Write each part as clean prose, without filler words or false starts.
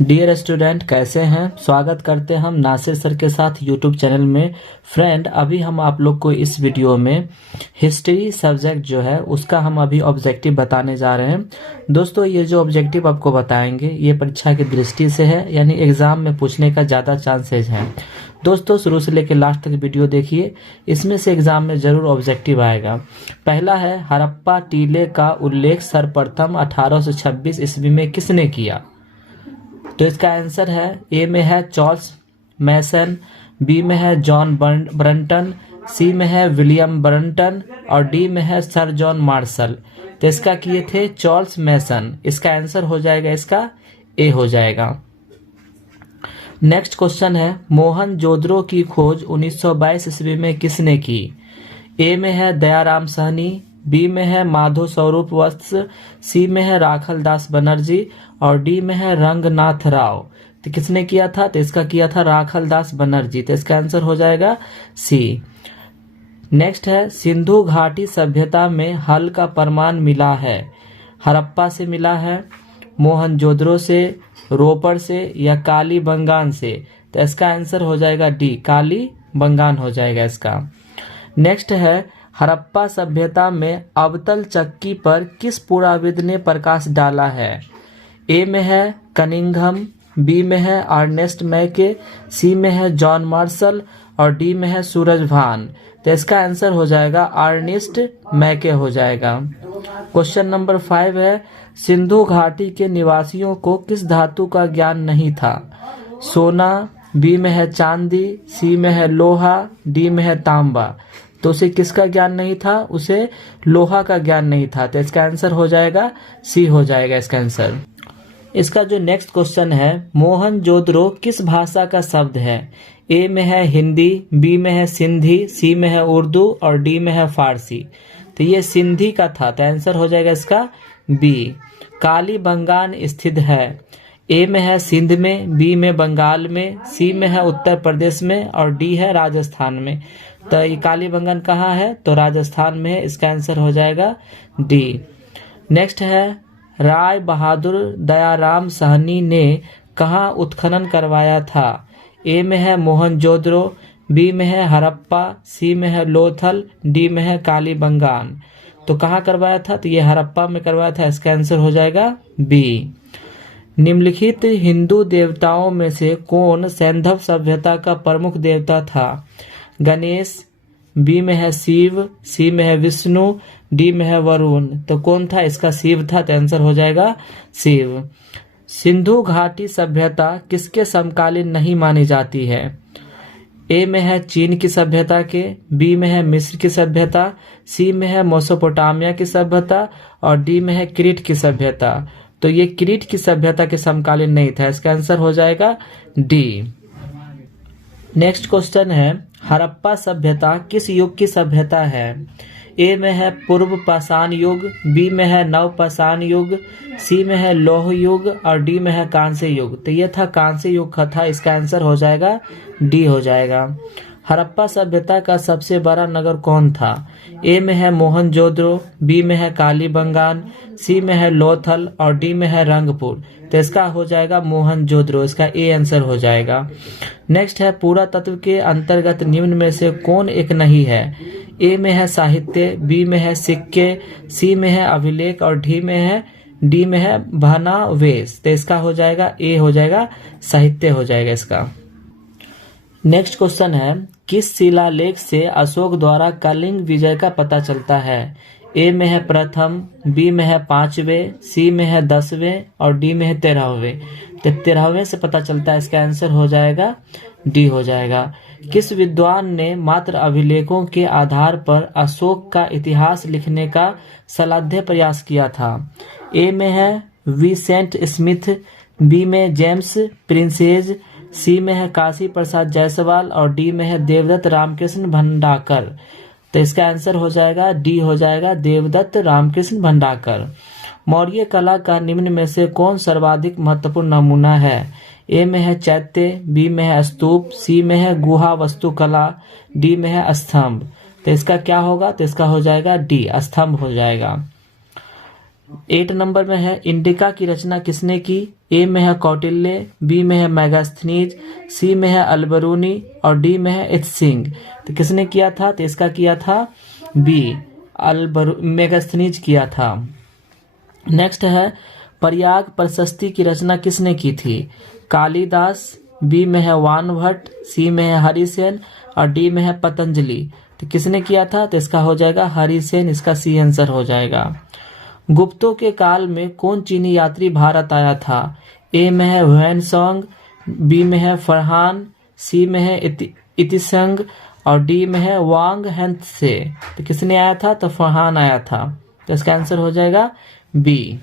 Dear student, कैसे हैं? स्वागत करते हैं हम नासिर सर के साथ यूट्यूब चैनल में। फ्रेंड, अभी हम आप लोग को इस वीडियो में हिस्ट्री सब्जेक्ट जो है उसका हम अभी ऑब्जेक्टिव बताने जा रहे हैं। दोस्तों, ये जो ऑब्जेक्टिव आपको बताएंगे ये परीक्षा की दृष्टि से है, यानी एग्जाम में पूछने का ज़्यादा चांसेज है। दोस्तों, शुरू से लेकर लास्ट तक वीडियो देखिए, इसमें से एग्जाम में जरूर ऑब्जेक्टिव आएगा। पहला है, हड़प्पा टीले का उल्लेख सर्वप्रथम 1826 ईस्वी में किसने किया? तो इसका आंसर है, ए में है चार्ल्स मैसन, बी में है जॉन ब्रंटन, सी में है विलियम ब्रंटन और डी में है सर जॉन मार्शल। तो इसका किए थे चार्ल्स मैसन। इसका आंसर हो जाएगा, इसका ए हो जाएगा। नेक्स्ट क्वेश्चन है, मोहनजोदड़ो की खोज 1922 ईस्वी में किसने की? ए में है दयाराम साहनी, बी में है माधव स्वरूप वत्स, सी में है राखल दास बनर्जी और डी में है रंगनाथ राव। तो किसने किया था? तो इसका किया था राखल दास बनर्जी। तो इसका आंसर हो जाएगा सी। नेक्स्ट है, सिंधु घाटी सभ्यता में हल का प्रमाण मिला है। हड़प्पा से मिला है, मोहनजोदड़ो से, रोपड़ से या कालीबंगान से। तो इसका आंसर हो जाएगा डी, कालीबंगान हो जाएगा इसका। नेक्स्ट है, हड़प्पा सभ्यता में अवतल चक्की पर किस पुराविद ने प्रकाश डाला है? ए में है कनिंघम, बी में है अर्नेस्ट मैके, सी में है जॉन मार्शल और डी में है सूरजभान। तो इसका आंसर हो जाएगा अर्नेस्ट मैके हो जाएगा। क्वेश्चन नंबर 5 है, सिंधु घाटी के निवासियों को किस धातु का ज्ञान नहीं था? सोना, बी में है चांदी, सी में है लोहा, डी में है तांबा। तो उसे किसका ज्ञान नहीं था? उसे लोहा का ज्ञान नहीं था। तो इसका आंसर हो जाएगा सी हो जाएगा इसका आंसर। इसका जो नेक्स्ट क्वेश्चन है, मोहनजोदड़ो किस भाषा का शब्द है? ए में है हिंदी, बी में है सिंधी, सी में है उर्दू और डी में है फारसी। तो ये सिंधी का था। तो आंसर हो जाएगा इसका बी। कालीबंगान स्थित है। ए में है सिंध में, बी में बंगाल में, सी में है उत्तर प्रदेश में और डी है राजस्थान में। तो ये कालीबंगान कहाँ है? तो राजस्थान में है। इसका आंसर हो जाएगा डी। नेक्स्ट है, राय बहादुर दयाराम साहनी ने कहाँ उत्खनन करवाया था? ए में है मोहनजोदड़ो, बी में है हड़प्पा, सी में है लोथल, डी में है कालीबंगान। तो कहाँ करवाया था? तो ये हड़प्पा में करवाया था। इसका आंसर हो जाएगा बी। निम्नलिखित हिंदू देवताओं में से कौन सैंधव सभ्यता का प्रमुख देवता था? गणेश, बी में है शिव, सी में है विष्णु, डी में है वरुण। तो कौन था? इसका शिव था। तो आंसर हो जाएगा शिव। सिंधु घाटी सभ्यता किसके समकालीन नहीं मानी जाती है? ए में है चीन की सभ्यता के, बी में है मिस्र की सभ्यता, सी में है मेसोपोटामिया की सभ्यता और डी में है क्रीट की सभ्यता। तो ये क्रीट की सभ्यता के समकालीन नहीं था। इसका आंसर हो जाएगा डी। नेक्स्ट क्वेश्चन है, हड़प्पा सभ्यता किस युग की सभ्यता है? ए में है पूर्व पाषाण युग, बी में है नव पाषाण युग, सी में है लौह युग और डी में है कांस्य युग। तो ये था कांस्य युग का था। इसका आंसर हो जाएगा डी हो जाएगा। हड़प्पा सभ्यता का सबसे बड़ा नगर कौन था? ए में है मोहनजोदड़ो, बी में है कालीबंगान, सी में है लोथल और डी में है रंगपुर। तो इसका हो जाएगा मोहनजोदड़ो। इसका ए आंसर हो जाएगा। नेक्स्ट है, पुरातत्व के अंतर्गत निम्न में से कौन एक नहीं है? ए में है साहित्य, बी में है सिक्के, सी में है अभिलेख और डी में है भनावेश। तो इसका हो जाएगा ए हो जाएगा, साहित्य हो जाएगा इसका। नेक्स्ट क्वेश्चन है, किस शिलालेख से अशोक द्वारा कलिंग विजय का पता चलता है? ए में है प्रथम, बी में है 5वें, सी में है 10वें और डी में है 13वें। तो 13वें से पता चलता है। इसका आंसर हो जाएगा डी हो जाएगा। किस विद्वान ने मात्र अभिलेखों के आधार पर अशोक का इतिहास लिखने का सलाध्य प्रयास किया था? ए में है विसेंट स्मिथ, बी में जेम्स प्रिंसेज, सी में है काशी प्रसाद जायसवाल और डी में है देवदत्त रामकृष्ण भंडाकर। तो इसका आंसर हो जाएगा डी हो जाएगा, देवदत्त रामकृष्ण भंडाकर। मौर्य कला का निम्न में से कौन सर्वाधिक महत्वपूर्ण नमूना है? ए में है चैत्य, बी में है स्तूप, सी में है गुहा वास्तुकला, डी में है स्तंभ। तो इसका क्या होगा? तो इसका हो जाएगा डी, स्तंभ हो जाएगा। 8 नंबर में है इंडिका की रचना किसने की? ए में है कौटिल्य, बी में है मेगास्थनीज, सी में है अलबरूनी और डी में है इत्सिंग। तो किसने किया था? तो इसका किया था बी, मेगास्थनीज किया था। नेक्स्ट है प्रयाग प्रशस्ति की रचना किसने की थी? कालिदास, बी में है वानभट्ट, सी में है हरिसेन और डी में है पतंजलि। तो किसने किया था? तो इसका हो जाएगा हरिसेन, इसका सी आंसर हो जाएगा। गुप्तों के काल में कौन चीनी यात्री भारत आया था? ए में है ह्वेनसांग, बी में है फरहान, सी में है इतिसंग और डी में है वांग हेंत्से। तो किसने आया था? तो फरहान आया था। तो इसका आंसर हो जाएगा बी।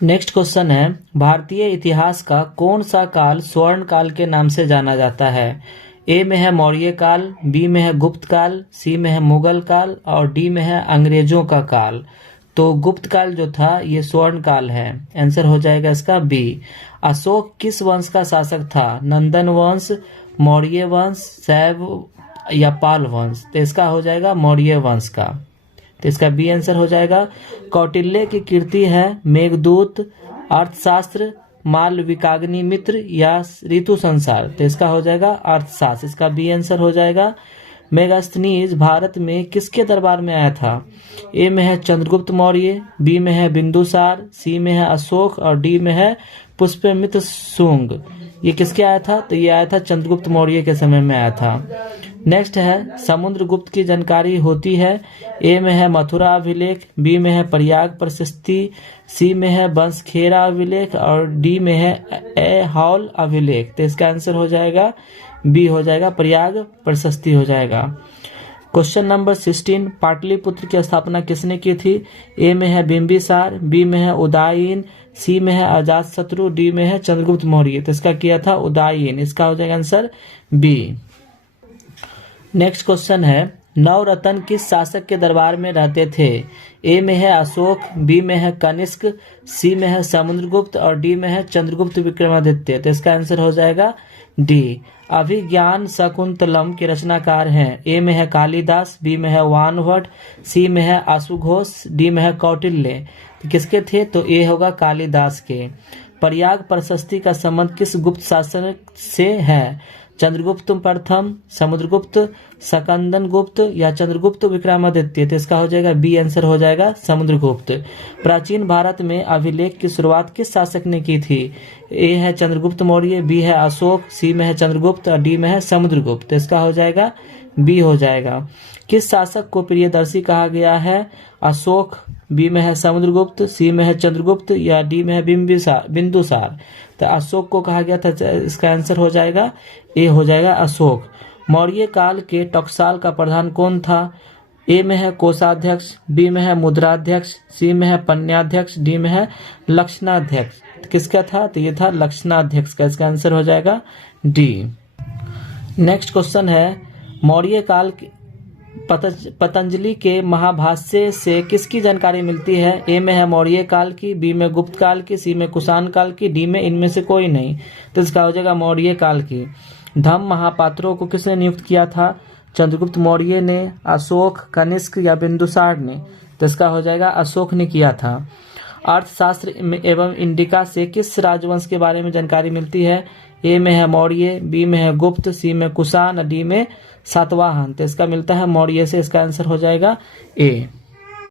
नेक्स्ट क्वेश्चन है भारतीय इतिहास का कौन सा काल स्वर्ण काल के नाम से जाना जाता है? ए में है मौर्य काल, बी में है गुप्त काल, सी में है मुगल काल और डी में है अंग्रेजों का काल। तो गुप्त काल जो था ये स्वर्ण काल है, आंसर हो जाएगा इसका बी। अशोक किस वंश का शासक था? नंदन वंश, मौर्य वंश, शैव या पाल वंश। तो इसका हो जाएगा मौर्य वंश का। तो इसका बी आंसर हो जाएगा। कौटिल्य की कीर्ति है मेघदूत, अर्थशास्त्र, मालविकाग्नि मित्र या ऋतु संसार। तो इसका हो जाएगा अर्थशास्त्र, इसका बी आंसर हो जाएगा। मेगास्थनीज भारत में किसके दरबार में आया था? ए में है चंद्रगुप्त मौर्य, बी में है बिंदुसार, सी में है अशोक और डी में है पुष्यमित्र शुंग। ये किसके आया था? तो ये आया था चंद्रगुप्त मौर्य के समय में आया था। नेक्स्ट है समुद्रगुप्त की जानकारी होती है। ए में है मथुरा अभिलेख, बी में है प्रयाग प्रशस्ति, सी में है बंसखेड़ा अभिलेख और डी में है ऐहौल अभिलेख। तो इसका आंसर हो जाएगा बी, हो जाएगा प्रयाग प्रशस्ति हो जाएगा। क्वेश्चन नंबर 16 पाटलिपुत्र की स्थापना किसने की थी? ए में है बिंबिसार, बी में है उदयन, सी में है अजातशत्रु, डी में है चंद्रगुप्त मौर्य। तो इसका किया था उदयन, इसका हो जाएगा आंसर बी। नेक्स्ट क्वेश्चन है नवरत्न किस शासक के दरबार में रहते थे? ए में है अशोक, बी में है कनिष्क, सी में है समुद्रगुप्त और डी में है चंद्रगुप्त विक्रमादित्य। तो इसका आंसर हो जाएगा डी। अभिज्ञान शकुंतलम के रचनाकार हैं। ए में है कालिदास, बी में है वानभट्ट, सी में है आशुघोष, डी में है कौटिल्य। तो किसके थे? तो ए होगा कालिदास के। प्रयाग प्रशस्ति का संबंध किस गुप्त शासक से है? चंद्रगुप्त प्रथम, समुद्रगुप्त, सकंदन गुप्त या चंद्रगुप्त विक्रमादित्य। तो इसका हो जाएगा बी आंसर हो जाएगा समुद्रगुप्त। प्राचीन भारत में अभिलेख की शुरुआत किस शासक ने की थी? ए है चंद्रगुप्त मौर्य, बी है अशोक, सी में है चंद्रगुप्त और डी में है समुद्रगुप्त। तो इसका हो जाएगा बी हो जाएगा। किस शासक को प्रियदर्शी कहा गया है? अशोक, बी में है समुद्रगुप्त, सी में है चंद्रगुप्त या डी में है बिंदुसार। तो अशोक को कहा गया था, इसका आंसर हो जाएगा ए हो जाएगा अशोक। मौर्य काल के टकसाल का प्रधान कौन था? ए में है कोषाध्यक्ष, बी में है मुद्राध्यक्ष, सी में है पन्याध्यक्ष, डी में है लक्षणाध्यक्ष। तो किसका था? तो ये था लक्षणाध्यक्ष का, इसका आंसर हो जाएगा डी। नेक्स्ट क्वेश्चन है मौर्य काल पतंजलि के महाभाष्य से किसकी जानकारी मिलती है? ए में है मौर्य काल की, बी में गुप्त काल की, सी में कुषाण काल की, डी में इनमें से कोई नहीं। तो इसका हो जाएगा मौर्य काल की। धम्म महापात्रों को किसने नियुक्त किया था? चंद्रगुप्त मौर्य ने, अशोक, कनिष्क या बिंदुसार ने। तो इसका हो जाएगा अशोक ने किया था। अर्थशास्त्र एवं इंडिका से किस राजवंश के बारे में जानकारी मिलती है? ए में है मौर्य, बी में है गुप्त, सी में कुषाण, डी में सातवाहन। तो इसका मिलता है मौर्य से, इसका आंसर हो जाएगा ए।